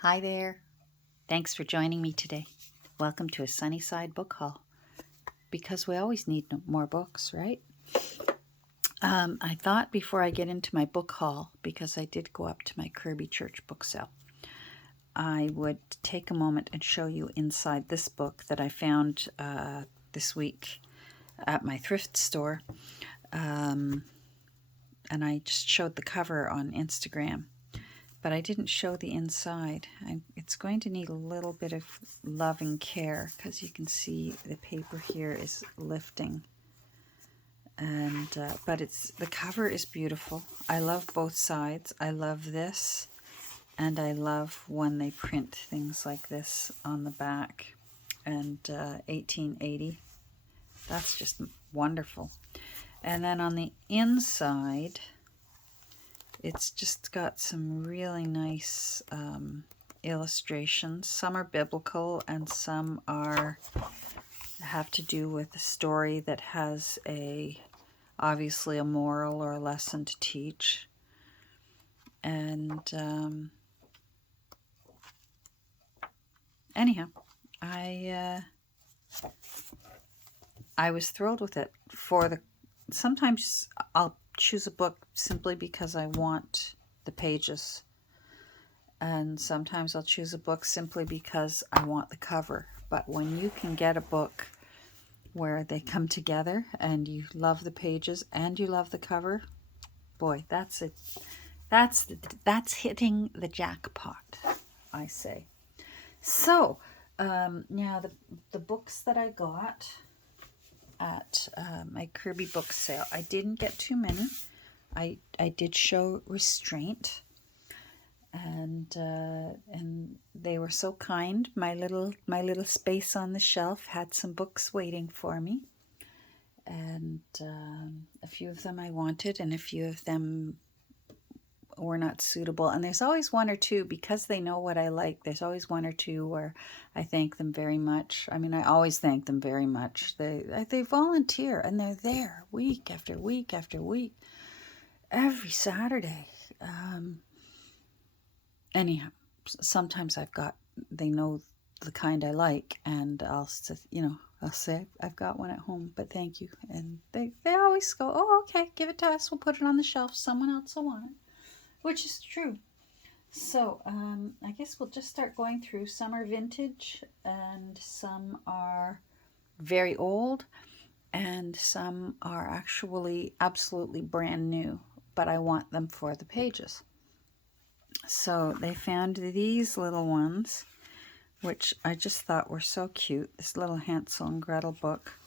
Hi there. Thanks for joining me today. Welcome to a Sunnyside book haul. Because we always need more books, right? I thought before I get into my book haul, because I did go up to my Kirby Church book sale, I would take a moment and show you inside this book that I found this week at my thrift store. And I just showed the cover on Instagram. But I didn't show the inside. It's going to need a little bit of love and care because you can see the paper here is lifting. And but the cover is beautiful. I love both sides. I love this, and I love when they print things like this on the back. And 1880. That's just wonderful. And then on the inside, it's just got some really nice illustrations. Some are biblical and some have to do with a story that has obviously a moral or a lesson to teach. And anyhow, I was thrilled with it. Sometimes I'll choose a book simply because I want the pages. And sometimes I'll choose a book simply because I want the cover. But when you can get a book where they come together and you love the pages and you love the cover, boy, that's it. That's hitting the jackpot, I say. So now the books that I got at my Kirby book sale, I didn't get too many. I did show restraint. And they were so kind. My little space on the shelf had some books waiting for me, and a few of them I wanted, and a few of them were not suitable. And there's always one or two, because they know what I like. There's always one or two where I thank them very much. I mean, I always thank them very much. They volunteer, and they're there week after week after week, every Saturday. Anyhow, sometimes they know the kind I like, and I'll say I've got one at home, but thank you. And they always go, oh, okay, give it to us. We'll put it on the shelf. Someone else will want it, which is true. So I guess we'll just start going through. Some are vintage, and some are very old, and some are actually absolutely brand new, but I want them for the pages. So they found these little ones, which I just thought were so cute. This little Hansel and Gretel book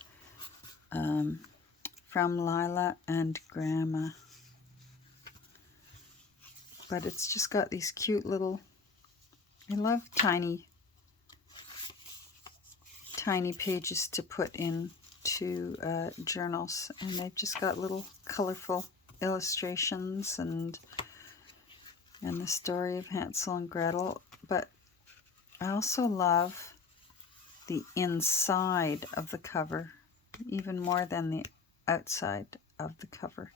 from Lila and Grandma. But it's just got these cute little, I love tiny pages to put into journals. And they've just got little colorful illustrations and the story of Hansel and Gretel. But I also love the inside of the cover, even more than the outside of the cover.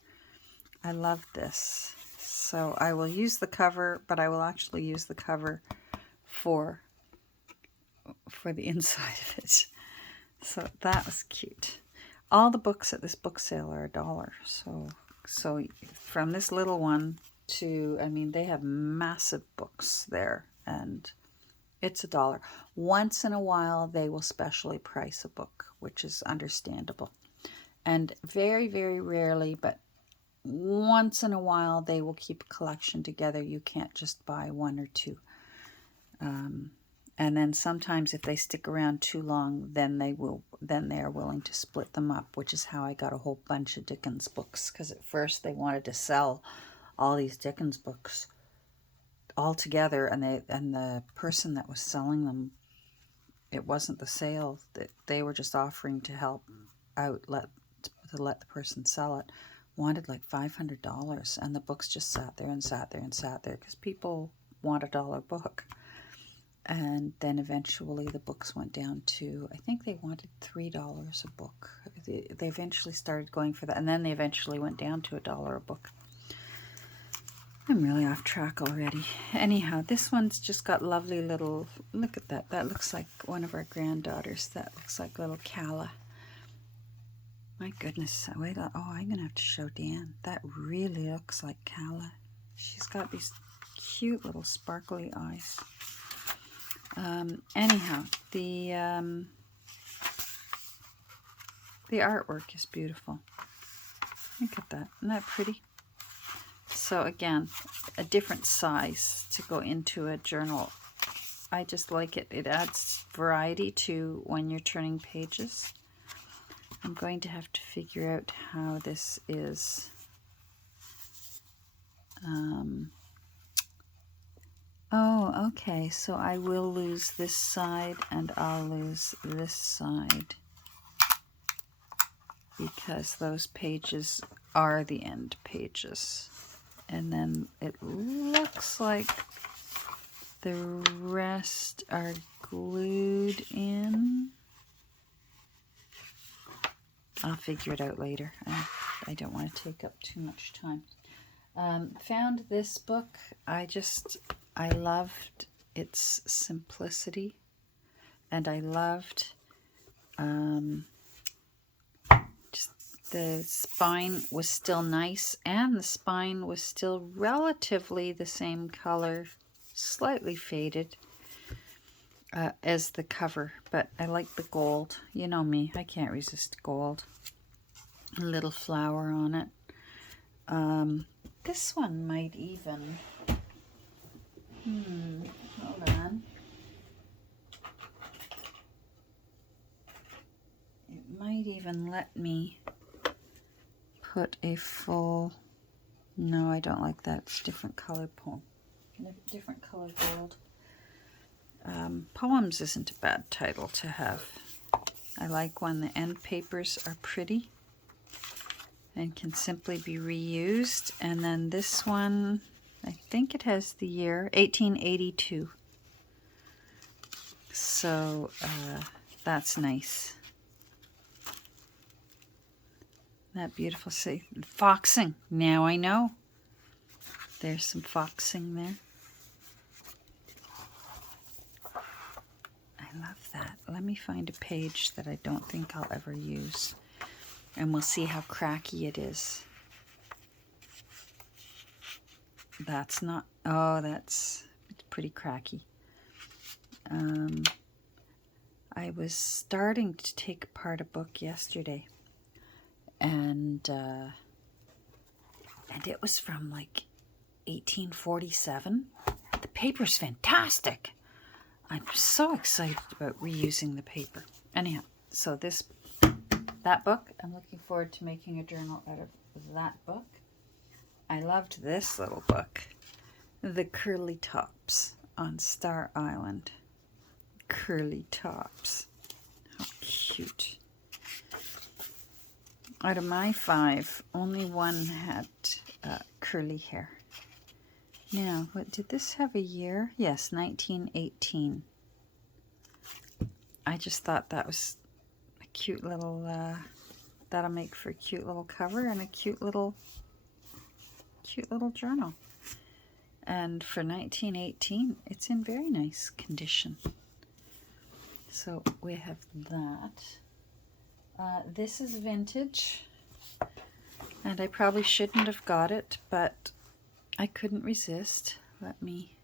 I love this. So I will use the cover, but I will actually use the cover for the inside of it. So that was cute. All the books at this book sale are $1. So from this little one to, I mean, they have massive books there, and it's $1. Once in a while, they will specially price a book, which is understandable. And very, very rarely, but once in a while, they will keep a collection together. You can't just buy one or two. And then sometimes if they stick around too long, then they are willing to split them up, which is how I got a whole bunch of Dickens books. Because at first they wanted to sell all these Dickens books all together, and the person that was selling them, it wasn't the sale, that they were just offering to help out, to let the person sell it, wanted like $500, and the books just sat there and sat there and sat there because people want $1 book. And then eventually the books went down to, I think they wanted $3 a book. They eventually started going for that, and then they eventually went down to $1 a book. I'm really off track already. Anyhow, this one's just got lovely little, look at that. That looks like one of our granddaughters. That looks like little Calla. My goodness, wait, oh, I'm going to have to show Dan. That really looks like Calla. She's got these cute little sparkly eyes. Anyhow, the artwork is beautiful. Look at that. Isn't that pretty? So again, a different size to go into a journal. I just like it. It adds variety to when you're turning pages. I'm going to have to figure out how this is. Oh, okay. So I will lose this side and I'll lose this side, because those pages are the end pages. And then it looks like the rest are glued in. I'll figure it out later. I don't want to take up too much time. Found this book. I loved its simplicity, and I loved just the spine was still nice, and the spine was still relatively the same color, slightly faded as the cover, but I like the gold. You know me, I can't resist gold. A little flower on it. This one might even, hold on. It might even let me put a full, no, I don't like that. It's different color poem. Different color gold. Poems isn't a bad title to have. I like when the end papers are pretty and can simply be reused. And then this one, I think it has the year 1882. So that's nice. That beautiful. See, foxing. Now I know. There's some foxing there. I love that. Let me find a page that I don't think I'll ever use. And we'll see how cracky it is. That's not, oh, it's pretty cracky. I was starting to take apart a book yesterday, and it was from like 1847. The paper's fantastic. I'm so excited about reusing the paper. Anyhow, so that book, I'm looking forward to making a journal out of that book. I loved this little book, The Curly Tops on Star Island. Curly Tops. How cute. Out of my 5, only one had curly hair. Now, what did this have a year? Yes, 1918. I just thought that was a cute little, that'll make for a cute little cover and a cute little journal. And for 1918, it's in very nice condition. So we have that. This is vintage, and I probably shouldn't have got it, but I couldn't resist. Let me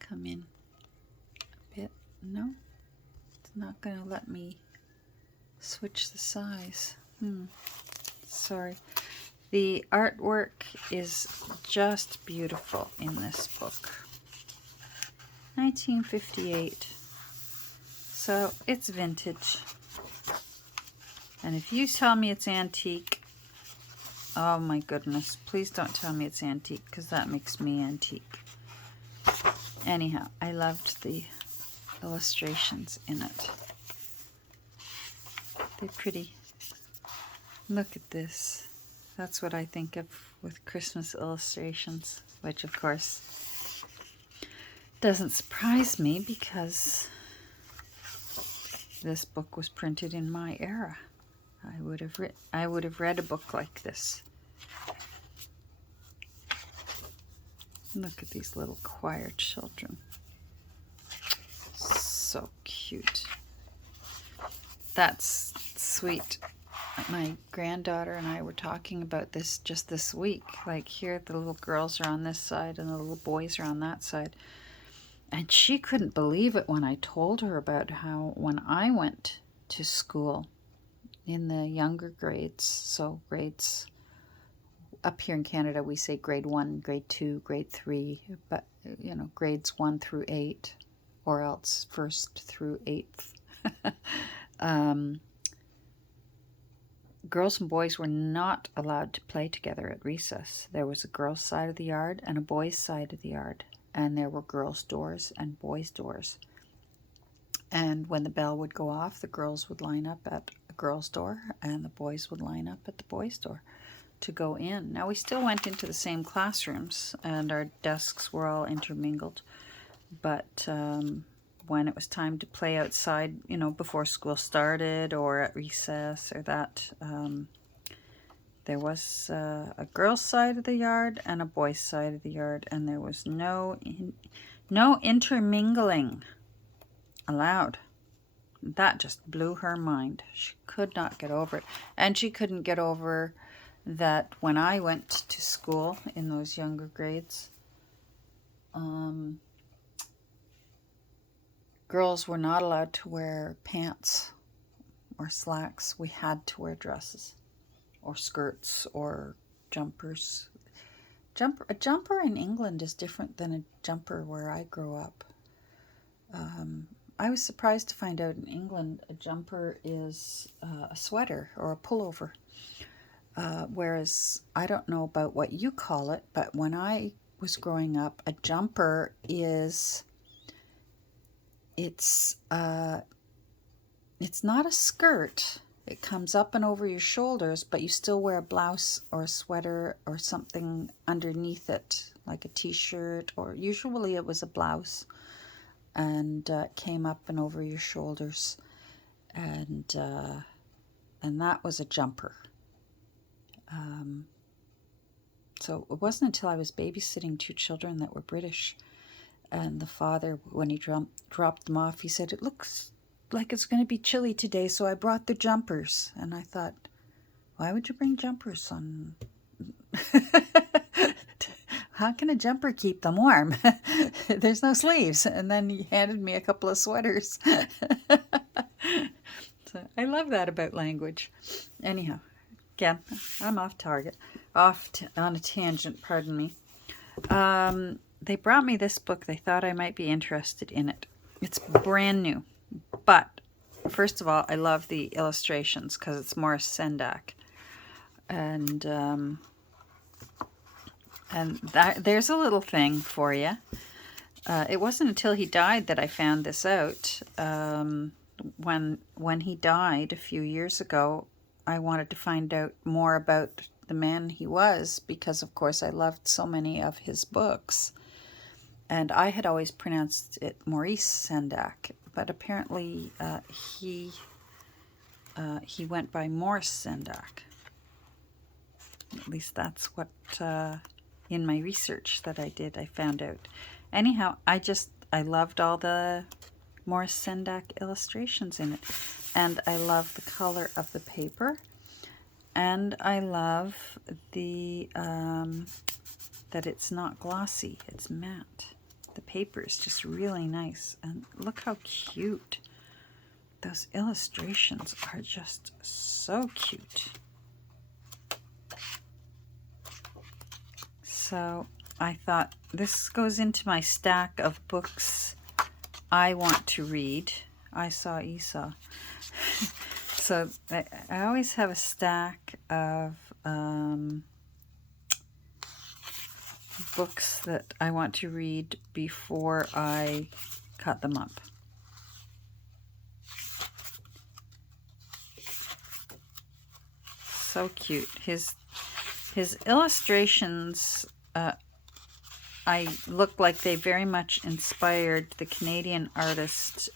come in a bit. No, it's not going to let me switch the size. Sorry. The artwork is just beautiful in this book. 1958. So it's vintage. And if you tell me it's antique, oh my goodness, please don't tell me it's antique, because that makes me antique. Anyhow, I loved the illustrations in it. They're pretty. Look at this. That's what I think of with Christmas illustrations, which of course doesn't surprise me, because this book was printed in my era. I would have read a book like this. Look at these little choir children. So cute. That's sweet. My granddaughter and I were talking about this just this week. Like, here the little girls are on this side and the little boys are on that side. And she couldn't believe it when I told her about how when I went to school in the younger grades, so grades, up here in Canada we say grade 1, grade 2, grade 3, but you know, grades 1 through 8, or else 1st through 8th. Girls and boys were not allowed to play together at recess. There was a girls' side of the yard and a boys' side of the yard, and there were girls' doors and boys' doors. And when the bell would go off, the girls would line up at the girls' door and the boys would line up at the boys' door to go in. Now, we still went into the same classrooms and our desks were all intermingled, but when it was time to play outside, you know, before school started or at recess or that, there was a girls' side of the yard and a boys' side of the yard, and there was no intermingling allowed. That just blew her mind. She could not get over it. And she couldn't get over that when I went to school in those younger grades, girls were not allowed to wear pants or slacks. We had to wear dresses or skirts or jumpers. A jumper in England is different than a jumper where I grew up. I was surprised to find out in England a jumper is a sweater or a pullover. Whereas I don't know about what you call it, but when I was growing up, a jumper is... It's not a skirt. It comes up and over your shoulders, but you still wear a blouse or a sweater or something underneath it, like a t-shirt, or usually it was a blouse, and it came up and over your shoulders, and that was a jumper. So it wasn't until I was babysitting 2 children that were British, and the father, when he dropped them off, he said, "It looks like it's going to be chilly today, so I brought the jumpers." And I thought, why would you bring jumpers on? How can a jumper keep them warm? There's no sleeves. And then he handed me a couple of sweaters. So I love that about language. Anyhow, again, I'm off target. On a tangent, pardon me. They brought me this book. They thought I might be interested in it. It's brand new. But, first of all, I love the illustrations because it's Morris Sendak. And there's a little thing for you. It wasn't until he died that I found this out. When he died a few years ago, I wanted to find out more about the man he was because, of course, I loved so many of his books. And I had always pronounced it Maurice Sendak, but apparently he went by Morris Sendak. At least that's what, in my research that I did, I found out. Anyhow, I loved all the Morris Sendak illustrations in it. And I love the color of the paper. And I love the that it's not glossy, it's matte. The paper is just really nice. And look how cute. Those illustrations are just so cute. So I thought this goes into my stack of books I want to read. I saw Esau. So I always have a stack of books that I want to read before I cut them up. So cute. His illustrations I look like they very much inspired the Canadian artist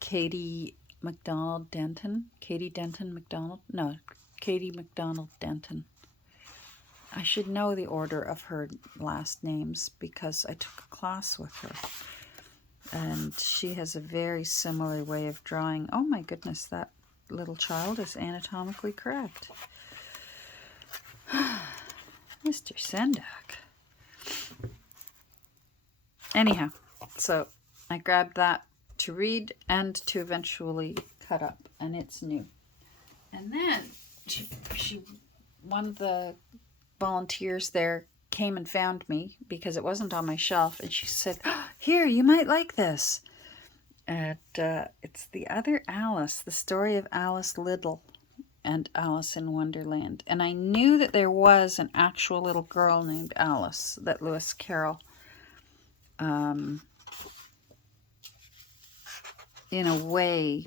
Katie MacDonald Denton. Katie MacDonald Denton. I should know the order of her last names because I took a class with her. And she has a very similar way of drawing. Oh my goodness, that little child is anatomically correct. Mr. Sendak. Anyhow, so I grabbed that to read and to eventually cut up, and it's new. And then one of the volunteers there came and found me because it wasn't on my shelf, and she said, "Here, you might like this." And it's The Other Alice, the story of Alice Liddell and Alice in Wonderland. And I knew that there was an actual little girl named Alice that Lewis Carroll, in a way,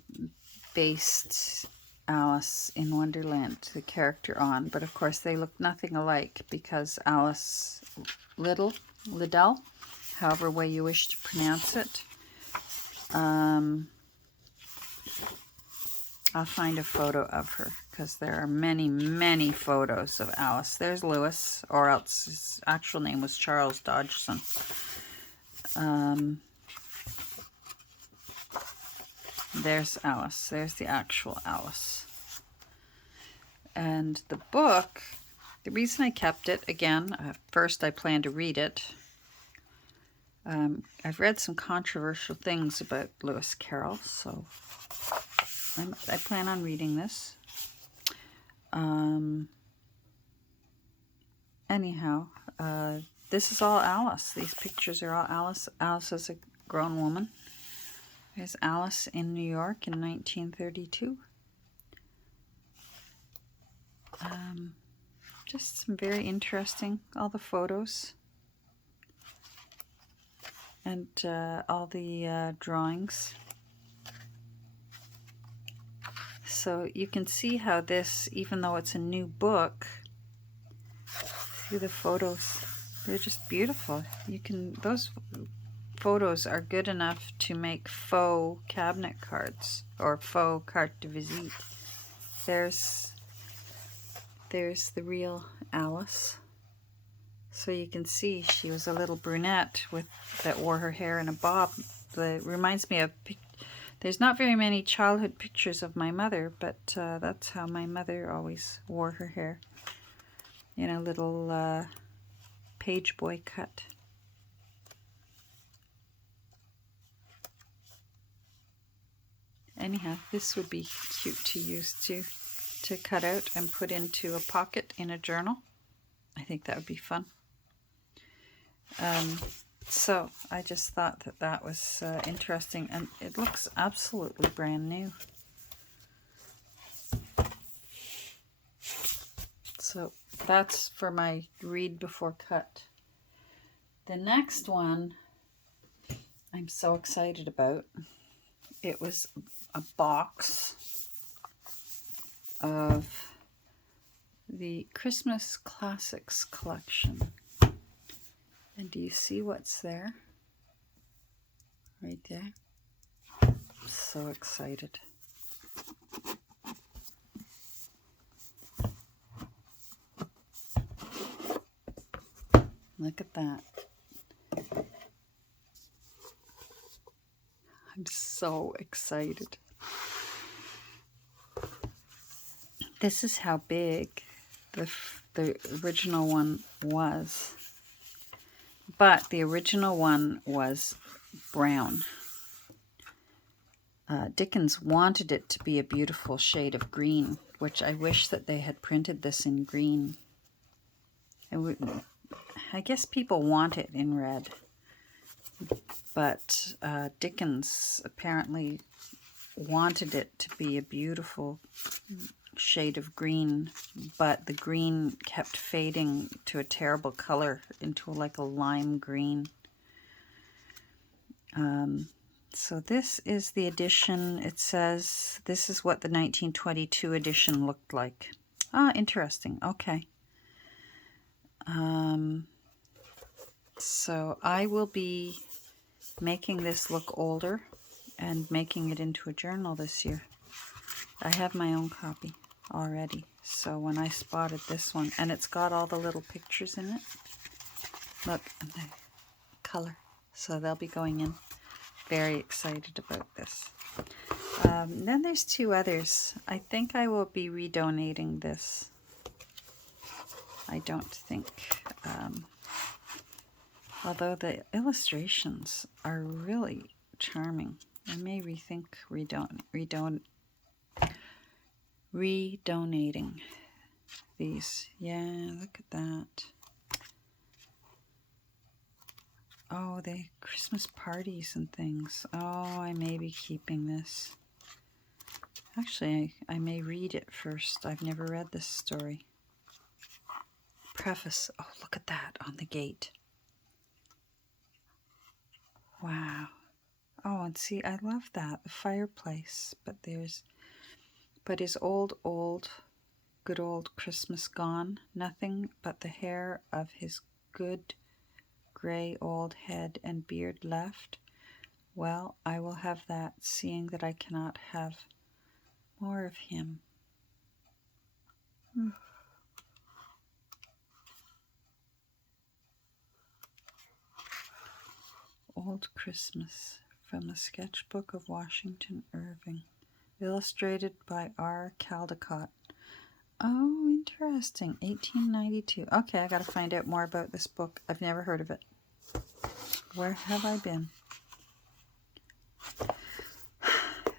based Alice in Wonderland, the character, on. But of course they look nothing alike because Alice Liddell, however way you wish to pronounce it. I'll find a photo of her because there are many, many photos of Alice. There's Lewis, or else his actual name was Charles Dodgson. There's Alice. There's the actual Alice. And the book, the reason I kept it, again, first I plan to read it. I've read some controversial things about Lewis Carroll, so I plan on reading this. Anyhow, this is all Alice. These pictures are all Alice. Alice is a grown woman. There's Alice in New York in 1932. Just some very interesting, all the photos. And all the drawings. So you can see how this, even though it's a new book, see the photos, they're just beautiful. Those photos are good enough to make faux cabinet cards or faux carte de visite. There's the real Alice. So you can see she was a little brunette that wore her hair in a bob. It reminds me of, there's not very many childhood pictures of my mother, but that's how my mother always wore her hair, in a little page boy cut. Anyhow, this would be cute to use to cut out and put into a pocket in a journal. I think that would be fun. So I just thought that was interesting, and it looks absolutely brand new. So that's for my read before cut. The next one I'm so excited about. It was a box of the Christmas Classics collection. And do you see what's there? Right there. I'm so excited. Look at that. I'm so excited. This is how big the original one was. But the original one was brown. Dickens wanted it to be a beautiful shade of green, which I wish that they had printed this in green. I guess people want it in red. But Dickens apparently wanted it to be a beautiful shade of green, but the green kept fading to a terrible color, into like a lime green. So this is the edition. It says this is what the 1922 edition looked like. Ah, interesting. Okay. So I will be making this look older and making it into a journal this year. I have my own copy already. So when I spotted this one, and it's got all the little pictures in it. Look, and the color. So they'll be going in. Very excited about this. Then there's two others. I think I will be redonating this. I don't think, although the illustrations are really charming. I may rethink redonating these. Yeah, look at that. Oh, the Christmas parties and things. Oh, I may be keeping this. Actually, I may read it first. I've never read this story. Preface. Oh, look at that on the gate. Wow. Oh, and see, I love that. The fireplace. But is good old Christmas gone? Nothing but the hair of his good gray old head and beard left? Well, I will have that, seeing that I cannot have more of him. Old Christmas, from the sketchbook of Washington Irving, illustrated by R. Caldecott. Oh, interesting. 1892. Okay, I gotta find out more about this book. I've never heard of it. Where have I been?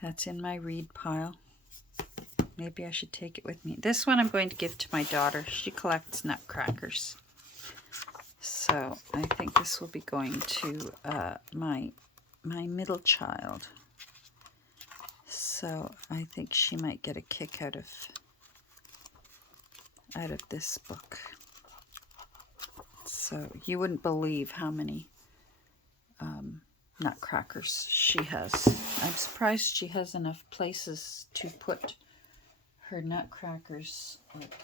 That's in my read pile. Maybe I should take it with me. This one I'm going to give to my daughter. She collects nutcrackers. So I think this will be going to my middle child. So I think she might get a kick out of this book. So you wouldn't believe how many nutcrackers she has. I'm surprised she has enough places to put her nutcrackers, like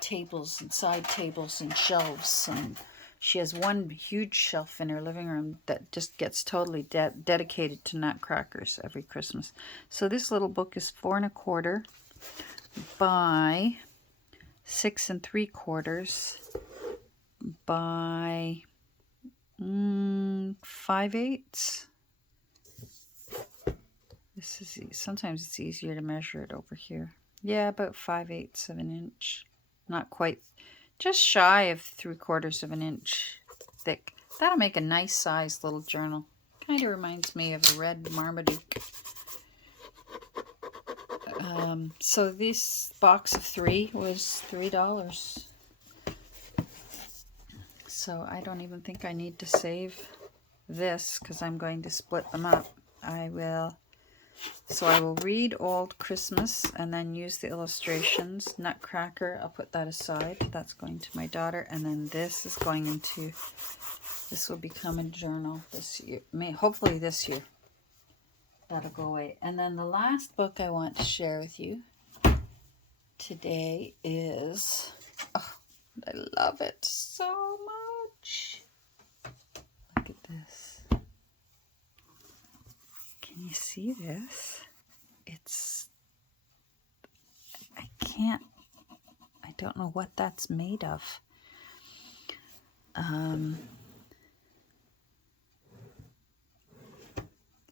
tables and side tables and shelves. And she has one huge shelf in her living room that just gets totally dedicated to nutcrackers every Christmas. So this little book is 4 1/4 by 6 3/4 by 5/8. This is, sometimes it's easier to measure it over here. Yeah, about 5/8 of an inch. Not quite, just shy of 3/4 of an inch thick. That'll make a nice sized little journal. Kind of reminds me of a red Marmaduke. So this box of 3 was $3. So I don't even think I need to save this because I'm going to split them up. I will read Old Christmas and then use the illustrations. Nutcracker, I'll put that aside. That's going to my daughter. And then this is going into, this will become a journal this year. Hopefully this year. That'll go away. And then the last book I want to share with you today is, oh, I love it so much. Look at this. Can you see this? I don't know what that's made of.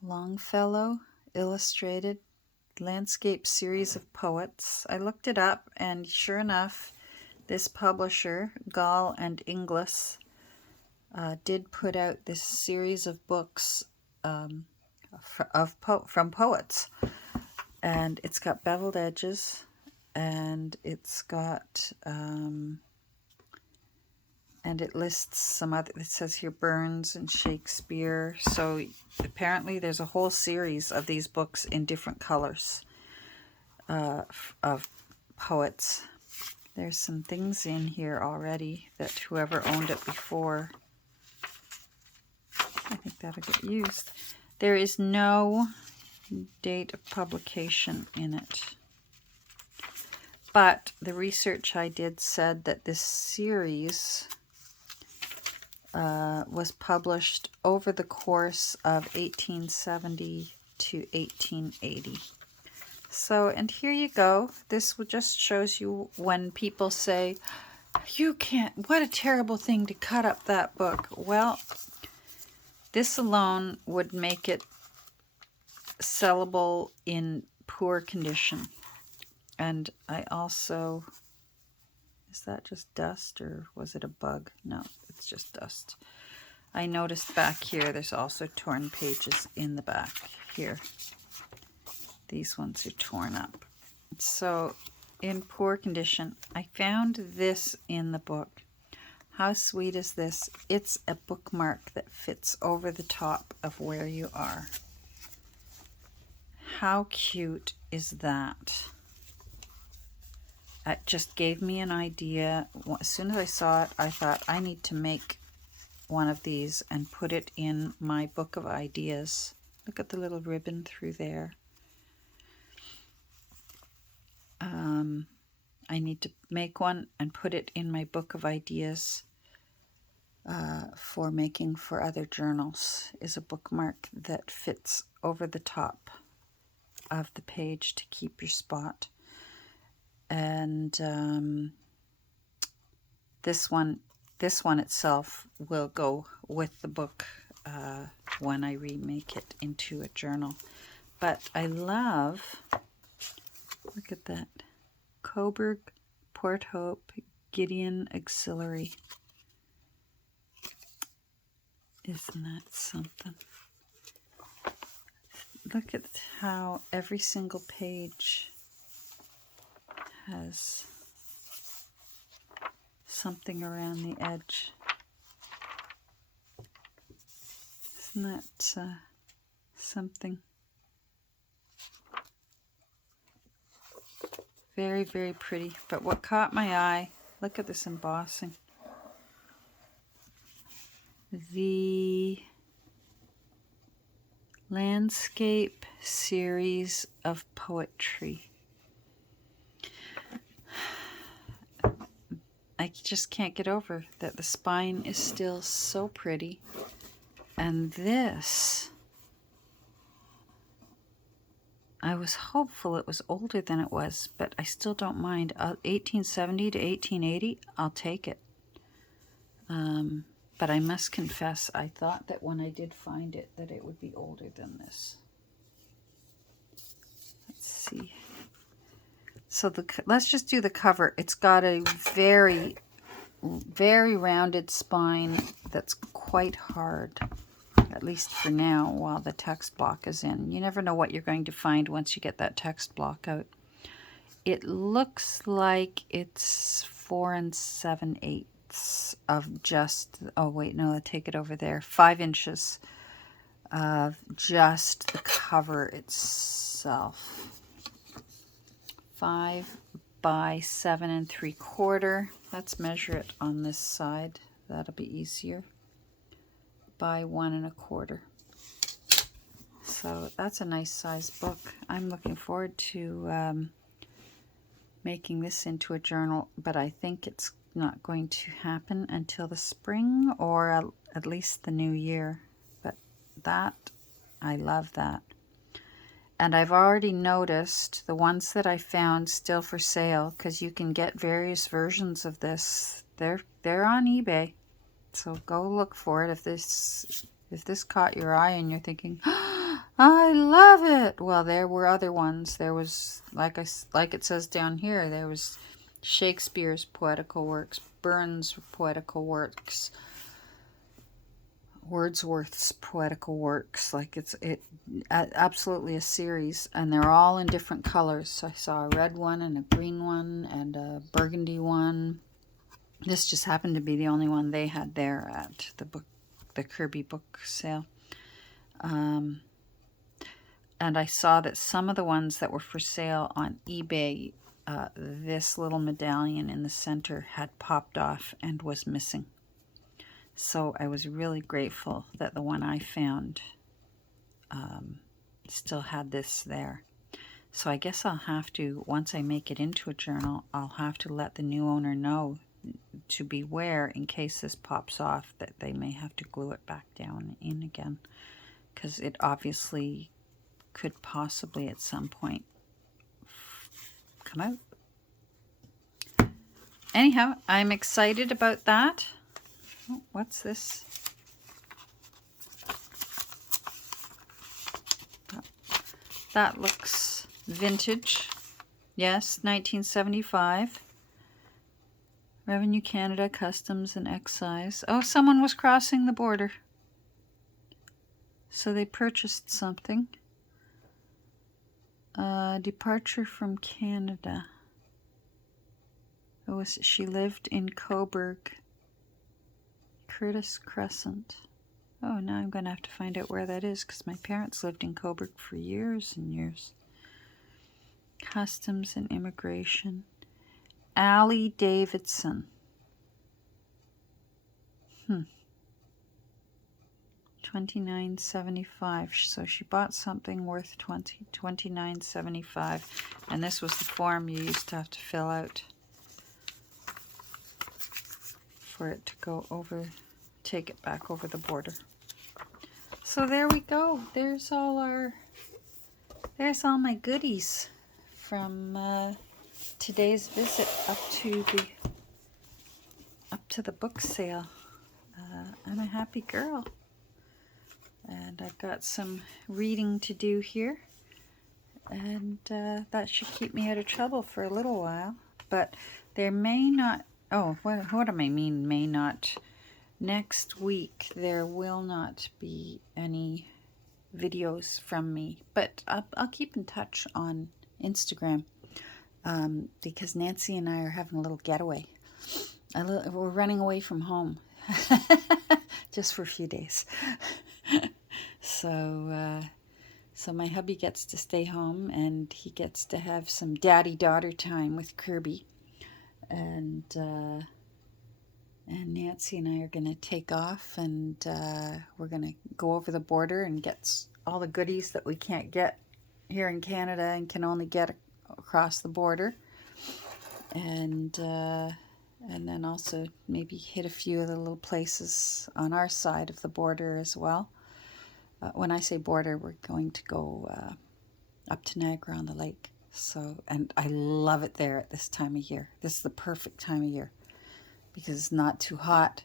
Longfellow illustrated landscape series of poets. I looked it up, and sure enough, this publisher, Gall and Inglis, did put out this series of books from poets, and it's got beveled edges, and it's got and it lists some other, it says here Burns and Shakespeare. So apparently there's a whole series of these books in different colors of poets. There's some things in here already that whoever owned it before, I think that'll get used. There is no date of publication in it. But the research I did said that this series was published over the course of 1870 to 1880. So, and here you go. This just shows you when people say, you can't, what a terrible thing to cut up that book. Well, this alone would make it sellable in poor condition. And I also, is that just dust or was it a bug? No, it's just dust. I noticed back here there's also torn pages in the back here. These ones are torn up. So in poor condition. I found this in the book. How sweet is this? It's a bookmark that fits over the top of where you are. How cute is that? It just gave me an idea. As soon as I saw it, I thought I need to make one of these and put it in my book of ideas. Look at the little ribbon through there. I need to make one and put it in my book of ideas for making for other journals. Is a bookmark that fits over the top of the page to keep your spot. And this one itself will go with the book when I remake it into a journal. But I love, look at that, Coburg Port Hope Gideon Auxiliary. Isn't that something? Look at how every single page has something around the edge. Isn't that something? Very, very pretty. But what caught my eye, look at this embossing. The Landscape Series of Poetry. I just can't get over that the spine is still so pretty. And this, I was hopeful it was older than it was, but I still don't mind. 1870 to 1880, I'll take it. But I must confess, I thought that when I did find it, that it would be older than this. Let's see. So let's just do the cover. It's got a very, very rounded spine that's quite hard, at least for now, while the text block is in. You never know what you're going to find once you get that text block out. It looks like it's 4 7/8 of just, oh wait, no, I'll take it over there, 5 inches of just the cover itself. 5 by 7 3/4. Let's measure it on this side. That'll be easier. By 1 1/4. So that's a nice size book. I'm looking forward to making this into a journal, but I think it's not going to happen until the spring or at least the new year. But that, I love that. And I've already noticed the ones that I found still for sale, because you can get various versions of this. They're on eBay, so go look for it. If this caught your eye and you're thinking, oh, I love it, well, there were other ones. There was, like it says down here, there was Shakespeare's poetical works, Burns' poetical works, Wordsworth's poetical works. Like it's absolutely a series, and they're all in different colors. So I saw a red one and a green one and a burgundy one. This just happened to be the only one they had there at the Kirby book sale. And I saw that some of the ones that were for sale on eBay, this little medallion in the center had popped off and was missing. So I was really grateful that the one I found still had this there. So I guess I'll have to, once I make it into a journal, I'll have to let the new owner know to beware in case this pops off, that they may have to glue it back down in again, because it obviously could possibly at some point come out. Anyhow, I'm excited about that. Oh, what's this? That looks vintage. Yes, 1975. Revenue Canada, Customs and Excise. Oh, someone was crossing the border. So they purchased something. Departure from Canada. Oh, she lived in Cobourg. Curtis Crescent. Oh, now I'm going to have to find out where that is because my parents lived in Cobourg for years and years. Customs and Immigration. Allie Davidson. 29.75. So she bought something worth $29.75, and this was the form you used to have to fill out for it to go over, take it back over the border. So there we go. There's all my goodies from today's visit up to the book sale. I'm a happy girl. And I've got some reading to do here. And that should keep me out of trouble for a little while. But there may not... Oh, what do I mean, may not? Next week, there will not be any videos from me. But I'll keep in touch on Instagram. Because Nancy and I are having a little getaway. We're running away from home. Just for a few days. So my hubby gets to stay home, and he gets to have some daddy-daughter time with Kirby, and Nancy and I are going to take off, and we're going to go over the border and get all the goodies that we can't get here in Canada and can only get across the border, and then also maybe hit a few of the little places on our side of the border as well. When I say border, we're going to go up to Niagara-on-the-Lake. So, and I love it there at this time of year. This is the perfect time of year because it's not too hot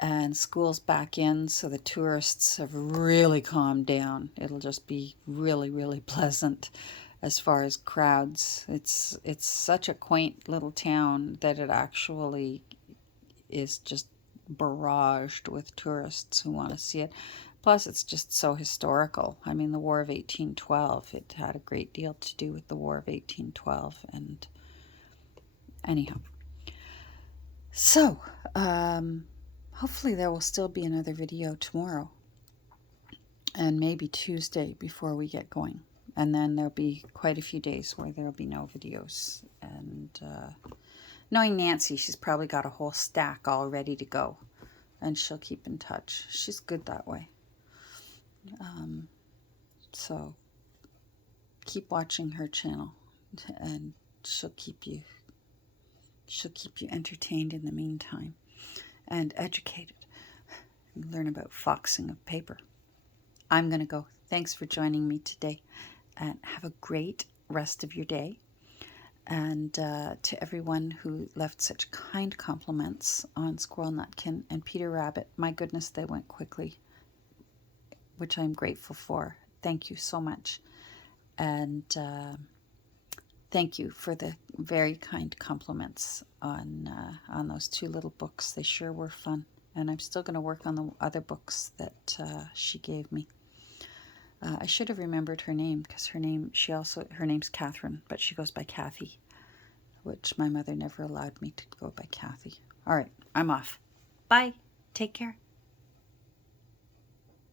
and school's back in, so the tourists have really calmed down. It'll just be really, really pleasant as far as crowds. It's such a quaint little town that it actually is just barraged with tourists who want to see it. Plus, it's just so historical. I mean, the War of 1812, it had a great deal to do with the War of 1812. And anyhow, so hopefully there will still be another video tomorrow and maybe Tuesday before we get going. And then there'll be quite a few days where there'll be no videos. And knowing Nancy, she's probably got a whole stack all ready to go. And she'll keep in touch. She's good that way. So keep watching her channel, and she'll keep you entertained in the meantime and educated. Learn about foxing of paper. I'm going to go. Thanks for joining me today, and have a great rest of your day. And to everyone who left such kind compliments on Squirrel Nutkin and Peter Rabbit, my goodness, they went quickly, which I'm grateful for. Thank you so much. And thank you for the very kind compliments on those two little books. They sure were fun. And I'm still going to work on the other books that she gave me. I should have remembered her name because her name's Catherine, but she goes by Kathy, which my mother never allowed me to go by Kathy. All right, I'm off. Bye. Take care.